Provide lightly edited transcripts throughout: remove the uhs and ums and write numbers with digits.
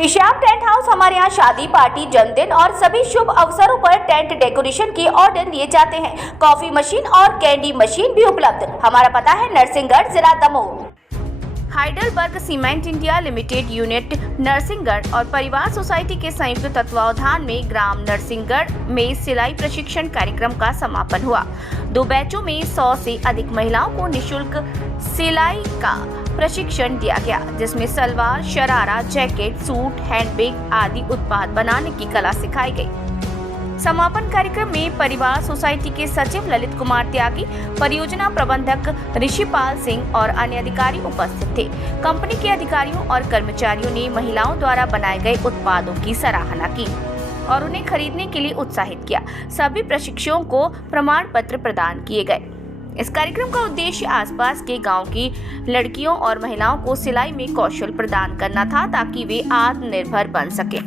Shri Shyam tent house हमारे यहाँ शादी, पार्टी, जन्मदिन और सभी शुभ अवसरों पर टेंट डेकोरेशन के ऑर्डर लिए जाते हैं। कॉफी मशीन और कैंडी मशीन भी उपलब्ध। हमारा पता है नरसिंहगढ़, जिला Damoh. Heidelberg cement India limited unit Narsinghgarh और परिवार सोसाइटी के संयुक्त तत्वावधान में ग्राम नरसिंहगढ़ में सिलाई प्रशिक्षण कार्यक्रम का समापन हुआ। 2 बैचों में 100 से अधिक महिलाओं को निःशुल्क सिलाई का प्रशिक्षण दिया गया, जिसमें salwar, sharara, jacket, suit, handbag आदि उत्पाद बनाने की कला सिखाई गई। समापन कार्यक्रम में परिवार सोसाइटी के सचिव ललित कुमार त्यागी, परियोजना प्रबंधक ऋषिपाल सिंह और अन्य अधिकारी उपस्थित थे। कंपनी के अधिकारियों और कर्मचारियों ने महिलाओं द्वारा बनाए गए उत्पादों की सराहना की और उन्हें खरीदने के लिए उत्साहित किया। सभी प्रशिक्षुओं को प्रमाण पत्र प्रदान किए गए। इस कार्यक्रम का उद्देश्य आसपास के गांव की लड़कियों और महिलाओं को सिलाई में कौशल प्रदान करना था, ताकि वे आत्मनिर्भर बन सकें।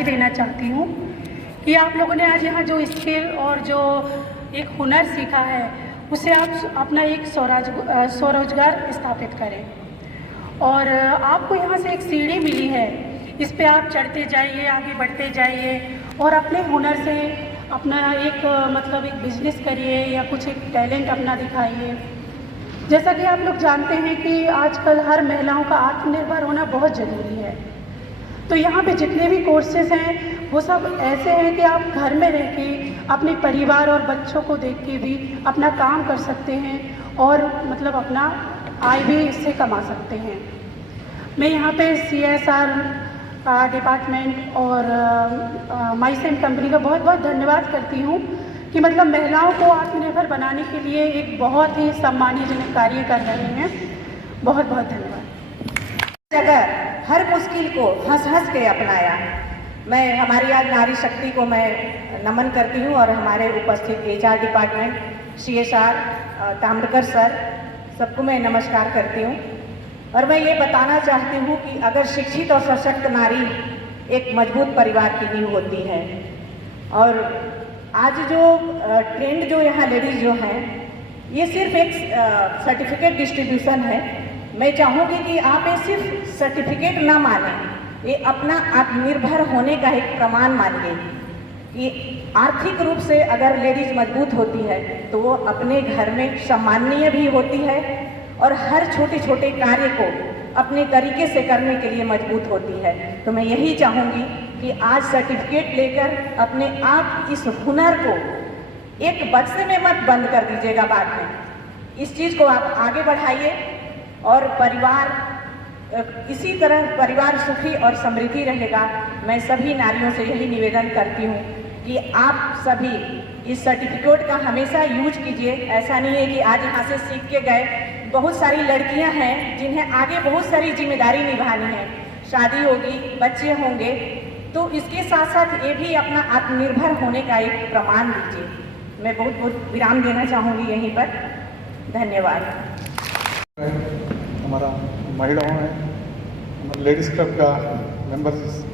देना चाहती हूँ कि आप लोगों ने आज यहाँ जो स्किल और जो एक हुनर सीखा है, उसे आप अपना एक स्वरोजगार स्थापित करें। और आपको यहाँ से एक सीढ़ी मिली है, इस पे आप चढ़ते जाइए, आगे बढ़ते जाइए और अपने हुनर से अपना एक एक बिजनेस करिए या कुछ एक टैलेंट अपना दिखाइए। जैसा कि आप लोग जानते हैं कि आजकल हर महिलाओं का आत्मनिर्भर होना बहुत ज़रूरी है। तो यहाँ पे जितने भी कोर्सेज हैं वो सब ऐसे हैं कि आप घर में रह के अपने परिवार और बच्चों को देख के भी अपना काम कर सकते हैं और अपना आय भी इससे कमा सकते हैं। मैं यहाँ पे CSR डिपार्टमेंट और माइसेम कंपनी का बहुत बहुत धन्यवाद करती हूँ कि महिलाओं को आत्मनिर्भर बनाने के लिए एक बहुत ही सम्मानजनक कार्य कर रहे हैं। बहुत बहुत धन्यवाद। जगह हर मुश्किल को हंस हंस के अपनाया। मैं हमारी आज नारी शक्ति को मैं नमन करती हूँ और हमारे उपस्थित HR department, CSR Tamrakar sir, सबको मैं नमस्कार करती हूँ। और मैं ये बताना चाहती हूँ कि अगर शिक्षित और सशक्त नारी एक मजबूत परिवार की नींव होती है। और आज जो ट्रेंड जो यहाँ लेडीज़ जो हैं, ये सिर्फ एक सर्टिफिकेट डिस्ट्रीब्यूशन है। मैं चाहूँगी कि आप ये सिर्फ सर्टिफिकेट ना मानें, ये अपना आत्मनिर्भर होने का एक प्रमाण मानिए कि आर्थिक रूप से अगर लेडीज़ मजबूत होती है तो वो अपने घर में सम्माननीय भी होती है और हर छोटे छोटे कार्य को अपने तरीके से करने के लिए मजबूत होती है। तो मैं यही चाहूँगी कि आज सर्टिफिकेट लेकर अपने आप इस हुनर को एक बक्से में मत बंद कर दीजिएगा, बाद में इस चीज़ को आप आगे बढ़ाइए और परिवार इसी तरह परिवार सुखी और समृद्धि रहेगा। मैं सभी नारियों से यही निवेदन करती हूँ कि आप सभी इस सर्टिफिकेट का हमेशा यूज कीजिए। ऐसा नहीं है कि आज यहाँ से सीख के गए। बहुत सारी लड़कियाँ हैं जिन्हें आगे बहुत सारी जिम्मेदारी निभानी है, शादी होगी, बच्चे होंगे, तो इसके साथ साथ ये भी अपना आत्मनिर्भर होने का एक प्रमाण दीजिए। मैं बहुत बहुत विराम देना चाहूँगी यहीं पर। धन्यवाद। हमारा महिलाओं है, लेडीज़ क्लब का मेंबर्स,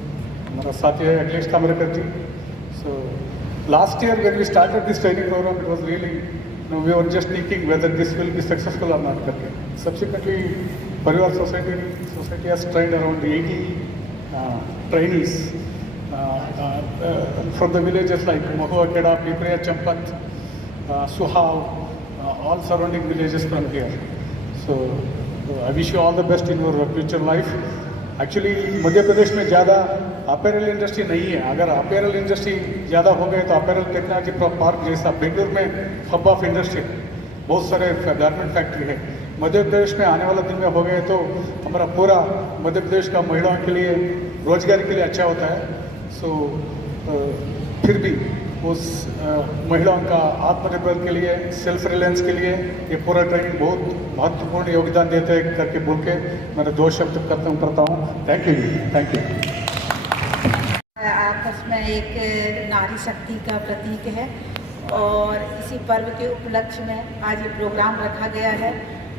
हमारा साथी है Akhilesh Tamrakar ji. So last year when we started this training program, it was really we were just thinking whether this will be successful और नॉट करके। Subsequently Parivar society has trained around 80 trainees from the villages like Mahua, Keda, Pipriya, Champat, Suhav, all surrounding villages from here. So I wish you all the best in your future life. Actually Madhya Pradesh में ज़्यादा apparel industry नहीं है। अगर apparel industry ज़्यादा हो गए तो apparel technology park जैसा बेंगलुरु में हब ऑफ इंडस्ट्री, बहुत सारे गारमेंट फैक्ट्री है। मध्य प्रदेश में आने वाला दिन में हो गए तो हमारा पूरा मध्य प्रदेश का महिलाओं के लिए रोजगार के लिए अच्छा होता है। सो फिर भी उस महिलाओं का आत्मनिर्भर के लिए, सेल्फ रिलायंस के लिए ये पूरा ट्रेनिंग बहुत महत्वपूर्ण योगदान देते हैं करके बोल के मैं 2 शब्द खत्म करता हूँ। Thank you. आपस में एक नारी शक्ति का प्रतीक है और इसी पर्व के उपलक्ष्य में आज ये प्रोग्राम रखा गया है।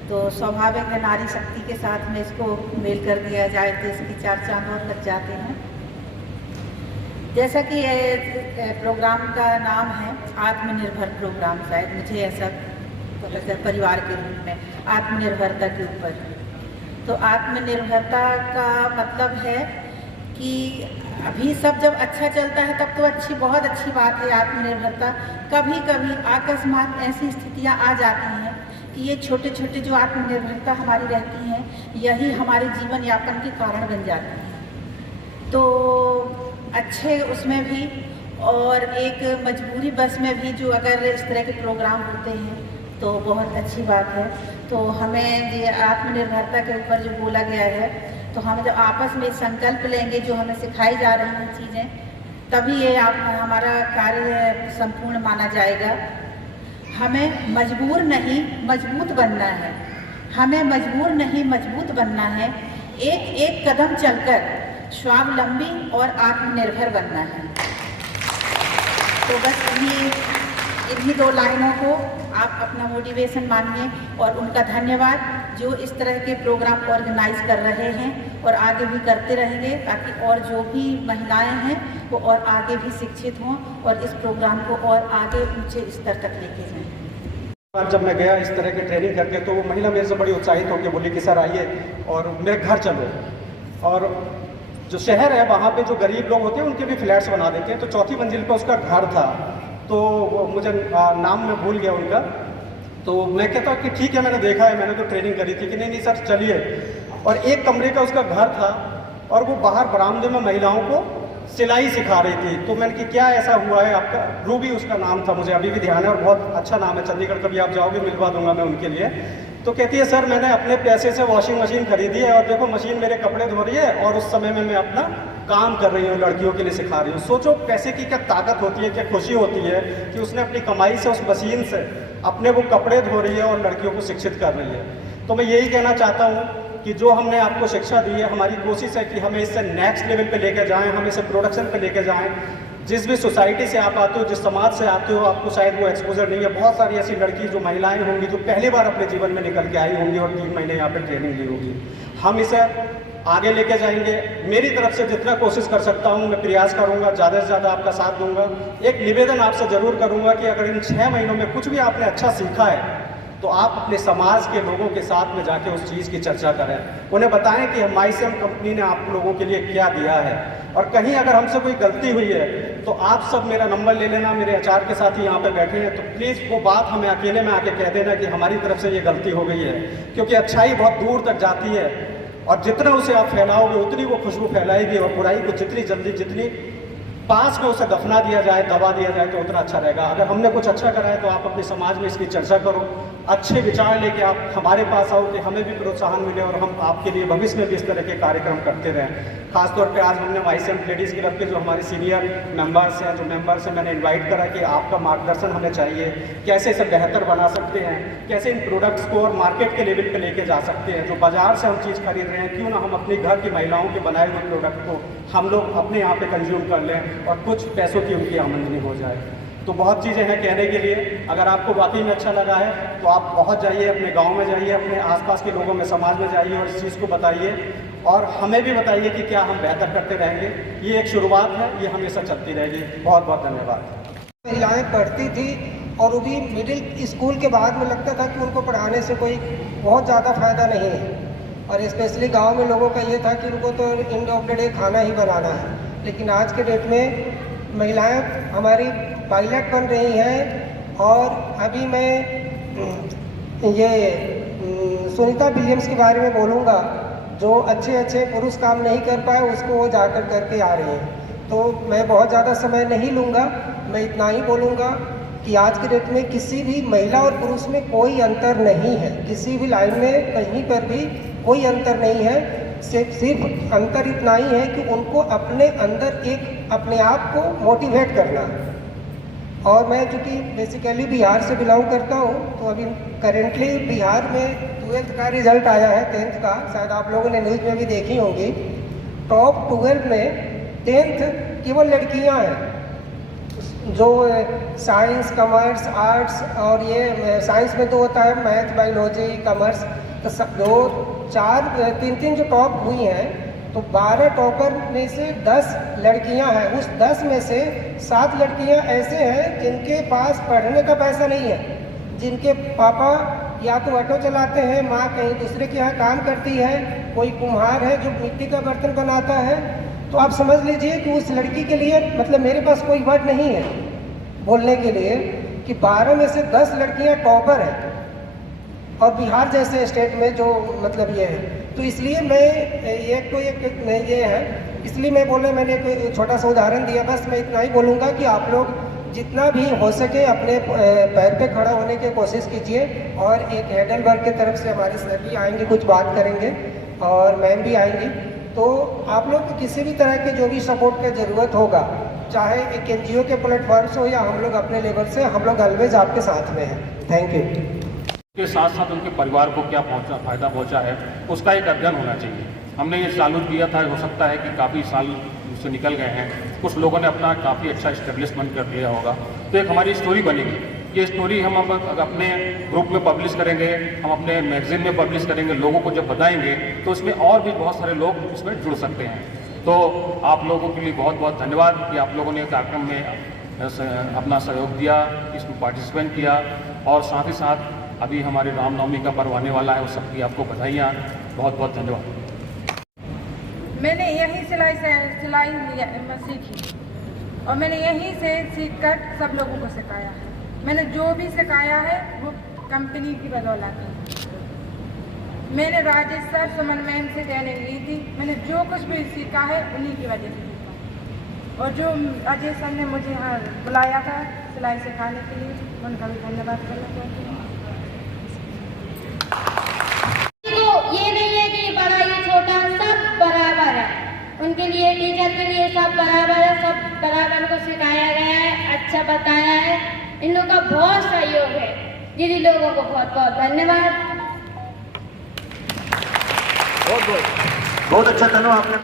तो स्वाभाविक है नारी शक्ति के साथ में इसको मेल कर दिया जाए तो इसकी 4 चांद और लग जाते हैं। जैसा कि ये प्रोग्राम का नाम है आत्मनिर्भर प्रोग्राम, शायद मुझे ऐसा परिवार के रूप में आत्मनिर्भरता के ऊपर। तो आत्मनिर्भरता का मतलब है कि अभी सब जब अच्छा चलता है तब तो बहुत अच्छी बात है आत्मनिर्भरता। कभी कभी अकस्मात ऐसी स्थितियां आ जाती हैं कि ये छोटे छोटे जो आत्मनिर्भरता हमारी रहती हैं यही हमारे जीवन यापन के कारण बन जाती हैं। तो अच्छे उसमें भी और एक मजबूरी बस में भी जो अगर इस तरह के प्रोग्राम होते हैं तो बहुत अच्छी बात है। तो हमें ये आत्मनिर्भरता के ऊपर जो बोला गया है तो हम जब आपस में संकल्प लेंगे, जो हमें सिखाई जा रही हैं चीज़ें, तभी ये हमारा कार्य संपूर्ण माना जाएगा। हमें मजबूर नहीं मजबूत बनना है, हमें मजबूर नहीं मजबूत बनना है। एक एक कदम चलकर स्वावलंबी और आत्मनिर्भर बनना है। तो बस इन्हीं 2 लाइनों को आप अपना मोटिवेशन मानिए और उनका धन्यवाद जो इस तरह के प्रोग्राम ऑर्गेनाइज कर रहे हैं और आगे भी करते रहेंगे, ताकि और जो भी महिलाएं हैं वो और आगे भी शिक्षित हों और इस प्रोग्राम को और आगे ऊंचे स्तर तक लेके जाएं। जब मैं गया इस तरह की ट्रेनिंग करके तो वो महिला मेरे से बड़ी उत्साहित होकर बोली कि सर आइए और मेरे घर चलो। और जो शहर है वहाँ पे जो गरीब लोग होते हैं उनके भी फ्लैट्स बना देते हैं। तो 4थी मंजिल पर उसका घर था, तो मुझे नाम में भूल गया उनका। तो मैं कहता कि ठीक है, मैंने देखा है, मैंने तो ट्रेनिंग करी थी कि नहीं सर चलिए। और एक कमरे का उसका घर था और वो बाहर बरामदे में महिलाओं को सिलाई सिखा रही थी। तो मैंने कि क्या ऐसा हुआ है आपका? रूबी उसका नाम था, मुझे अभी भी ध्यान है और बहुत अच्छा नाम है। चंडीगढ़ कभी आप जाओगे मिलवा दूंगा मैं उनके लिए। तो कहती है सर मैंने अपने पैसे से वॉशिंग मशीन खरीदी है और देखो मशीन मेरे कपड़े धो रही है और उस समय में मैं अपना काम कर रही हूँ, लड़कियों के लिए सिखा रही हूँ। सोचो पैसे की क्या ताकत होती है, क्या खुशी होती है कि उसने अपनी कमाई से उस मशीन से अपने वो कपड़े धो रही है और लड़कियों को शिक्षित कर रही है। तो मैं यही कहना चाहता हूँ कि जो हमने आपको शिक्षा दी है, हमारी कोशिश है कि हमें इससे नेक्स्ट लेवल पे लेके जाएं, हम इसे प्रोडक्शन पे लेके जाएं। जिस भी सोसाइटी से आप आते हो, जिस समाज से आते हो, आपको शायद वो एक्सपोजर नहीं है। बहुत सारी ऐसी लड़की जो महिलाएं होंगी जो पहली बार अपने जीवन में निकल के आई होंगी और 3 महीने यहाँ पे ट्रेनिंग ली होगी। हम इसे आगे लेके जाएंगे। मेरी तरफ से जितना कोशिश कर सकता हूँ मैं प्रयास करूँगा, ज़्यादा से ज़्यादा आपका साथ दूंगा। एक निवेदन आपसे ज़रूर करूँगा कि अगर इन 6 महीनों में कुछ भी आपने अच्छा सीखा है तो आप अपने समाज के लोगों के साथ में जाके उस चीज़ की चर्चा करें, उन्हें बताएं कि माईसेम कंपनी ने आप लोगों के लिए क्या दिया है। और कहीं अगर हमसे कोई गलती हुई है तो आप सब मेरा नंबर ले लेना, मेरे एचआर के साथ ही यहाँ पे बैठे हैं, तो प्लीज़ वो बात हमें अकेले में आके कह देना कि हमारी तरफ से ये गलती हो गई है। क्योंकि अच्छाई बहुत दूर तक जाती है और जितना उसे आप फैलाओगे उतनी वो खुशबू फैलाएगी और बुराई को जितनी जल्दी, जितनी पास में उसे दफना दिया जाए, दबा दिया जाए तो उतना अच्छा रहेगा। अगर हमने कुछ अच्छा करा है तो आप अपने समाज में इसकी चर्चा करो, अच्छे विचार लेके आप हमारे पास आओ कि हमें भी प्रोत्साहन मिले और हम आपके लिए भविष्य में भी इस तरह के कार्यक्रम करते रहें। खासतौर पे आज हमने माईसेम लेडीज़ क्लब के जो हमारे सीनियर मेंबर्स हैं, जो मेंबर्स हैं, मैंने इनवाइट करा कि आपका मार्गदर्शन हमें चाहिए, कैसे इसे बेहतर बना सकते हैं, कैसे इन प्रोडक्ट्स को और मार्केट के लेवल पे लेके जा सकते हैं। जो बाजार से हम चीज़ खरीद रहे हैं, क्यों ना हम अपने घर की महिलाओं के बनाए हुए प्रोडक्ट को हम लोग अपने यहाँ पे कंज्यूम कर लें और कुछ पैसों की उनकी आमदनी हो जाए। तो बहुत चीज़ें हैं कहने के लिए। अगर आपको वाकई में अच्छा लगा है तो आप पहुँच जाइए, अपने गांव में जाइए, अपने आसपास के लोगों में, समाज में जाइए और इस चीज़ को बताइए और हमें भी बताइए कि क्या हम बेहतर करते रहेंगे। ये एक शुरुआत है, ये हमेशा चलती रहेगी। बहुत बहुत धन्यवाद। महिलाएं पढ़ती थी और वो भी मिडिल स्कूल के बाद में लगता था कि उनको पढ़ाने से कोई बहुत ज़्यादा फ़ायदा नहीं है और स्पेशली गांव में लोगों का ये था कि उनको तो एंड ऑफ द डे खाना ही बनाना है। लेकिन आज के डेट में महिलाएं हमारी पायलट बन रही हैं और अभी मैं ये सुनीता विलियम्स के बारे में बोलूँगा, जो अच्छे अच्छे पुरुष काम नहीं कर पाए उसको वो जाकर करके आ रही हैं। तो मैं बहुत ज़्यादा समय नहीं लूँगा, मैं इतना ही बोलूँगा कि आज के डेट में किसी भी महिला और पुरुष में कोई अंतर नहीं है, किसी भी लाइन में कहीं पर भी कोई अंतर नहीं है। सिर्फ अंतर इतना ही है कि उनको अपने अंदर एक अपने आप को मोटिवेट करना। और मैं चूँकि बेसिकली बिहार से बिलोंग करता हूँ तो अभी करेंटली बिहार में 12th का रिजल्ट आया है, 10th का, शायद आप लोगों ने न्यूज़ में भी देखी होंगी। टॉप 12 में 10th केवल लड़कियाँ हैं। जो साइंस, कॉमर्स, आर्ट्स और ये साइंस में तो होता है मैथ, बायोलॉजी, कॉमर्स, तो सब जो 3 जो टॉप हुई हैं तो 12 टॉपर में से 10 लड़कियां हैं। उस 10 में से 7 लड़कियां ऐसे हैं जिनके पास पढ़ने का पैसा नहीं है, जिनके पापा या तो ऑटो चलाते हैं, माँ कहीं दूसरे के यहाँ काम करती है, कोई कुम्हार है जो मिट्टी का बर्तन बनाता है। तो आप समझ लीजिए कि उस लड़की के लिए मतलब मेरे पास कोई वर्ड नहीं है बोलने के लिए कि 12 में से 10 लड़कियां टॉपर हैं और बिहार जैसे स्टेट में जो मतलब ये है। तो इसलिए मैं ये है, इसलिए मैं बोले, मैंने एक छोटा सा उदाहरण दिया। बस मैं इतना ही बोलूँगा कि आप लोग जितना भी हो सके अपने पैर पे खड़ा होने की कोशिश कीजिए। और एक हेडलबर्ग की तरफ से हमारे सर भी आएंगे, कुछ बात करेंगे, और मैम भी आएंगी। तो आप लोग को किसी भी तरह के जो भी सपोर्ट की ज़रूरत होगा, चाहे एक NGO के प्लेटफॉर्म से हो या हम लोग अपने लेवल से, हम लोग ऑलवेज आपके साथ में हैं। Thank you. के साथ साथ उनके परिवार को क्या फ़ायदा पहुंचा है उसका एक अध्ययन होना चाहिए। हमने ये चालू किया था, हो सकता है कि काफ़ी साल उससे निकल गए हैं, कुछ लोगों ने अपना काफ़ी अच्छा इस्टेब्लिशमेंट कर लिया होगा। तो एक हमारी स्टोरी बनेगी। ये स्टोरी हम अपने ग्रुप में पब्लिश करेंगे, हम अपने मैगजीन में पब्लिश करेंगे, लोगों को जब बताएंगे तो इसमें और भी बहुत सारे लोग इसमें जुड़ सकते हैं। तो आप लोगों के लिए बहुत बहुत धन्यवाद कि आप लोगों ने कार्यक्रम में अपना सहयोग दिया, इसमें पार्टिसिपेट किया। और साथ ही साथ अभी हमारे रामनवमी का पर्व आने वाला है, उस सबकी आपको बधाइयाँ। बहुत बहुत धन्यवाद। मैंने यही सिलाई सीखी और मैंने यहीं से सीखकर सब लोगों को सिखाया है। मैंने जो भी सिखाया है वो कंपनी की बदौलत है। मैंने राजेश सर, सुमन मैम से ट्रेनिंग ली थी। मैंने जो कुछ भी सीखा है उन्हीं की वजह से सीखा। और जो अजय सर ने मुझे यहाँ बुलाया था सिलाई सिखाने के लिए, उनका भी धन्यवाद करना चाहती हूँ। ये नहीं है कि बड़ा या छोटा, सब बराबर है। उनके लिए, टीचर के लिए सब बराबर है, सब बराबर को सिखाया गया है, अच्छा बताया है। इन लोगों का बहुत सहयोग है। दीदी लोगों को बहुत बहुत धन्यवाद। बहुत अच्छा तनु आपने